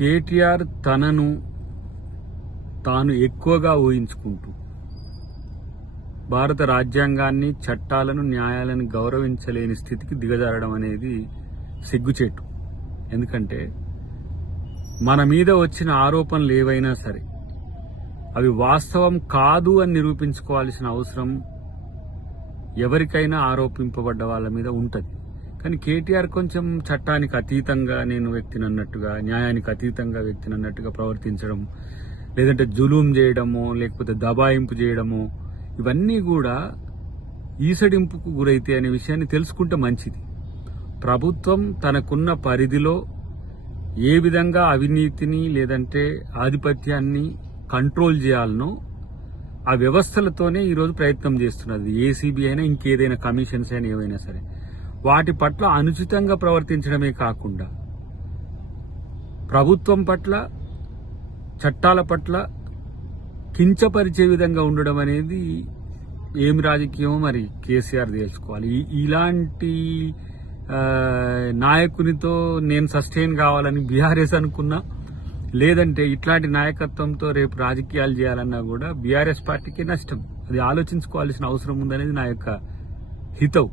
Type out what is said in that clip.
కేటీఆర్ తనను తాను ఎక్కువగా ఊహించుకుంటూ భారత రాజ్యాంగాన్ని, చట్టాలను, న్యాయాలను గౌరవించలేని స్థితికి దిగజారడం అనేది సిగ్గుచేటు. ఎందుకంటే మన మీద వచ్చిన ఆరోపణలు ఏవైనా సరే అవి వాస్తవం కాదు అని నిరూపించుకోవాల్సిన అవసరం ఎవరికైనా ఆరోపింపబడ్డ వాళ్ళ మీద ఉంటుంది. కానీ కేటీఆర్ కొంచెం చట్టానికి అతీతంగా నేను వ్యక్తిని అన్నట్టుగా, న్యాయానికి అతీతంగా వ్యక్తిని అన్నట్టుగా ప్రవర్తించడం, లేదంటే జులూం చేయడమో లేకపోతే దబాయింపు చేయడమో, ఇవన్నీ కూడా ఈసడింపుకు గురైతే అనే విషయాన్ని తెలుసుకుంటే మంచిది. ప్రభుత్వం తనకున్న పరిధిలో ఏ విధంగా అవినీతిని లేదంటే ఆధిపత్యాన్ని కంట్రోల్ చేయాలనో ఆ వ్యవస్థలతోనే ఈరోజు ప్రయత్నం చేస్తున్నది. ఏసీబీ అయినా ఇంకేదైనా కమిషన్స్ అయినా ఏవైనా సరే వాటి పట్ల అనుచితంగా ప్రవర్తించడమే కాకుండా ప్రభుత్వం పట్ల, చట్టాల పట్ల కించపరిచే విధంగా ఉండడం అనేది ఏమి రాజకీయమో మరి కేసీఆర్ తెలుసుకోవాలి. ఇలాంటి నాయకునితో నేను సస్టైన్ కావాలని బీఆర్ఎస్ అనుకున్నా, లేదంటే ఇట్లాంటి నాయకత్వంతో రేపు రాజకీయాలు చేయాలన్నా కూడా బీఆర్ఎస్ పార్టీకి నష్టం. అది ఆలోచించుకోవాల్సిన అవసరం ఉందనేది నా యొక్క హితవు.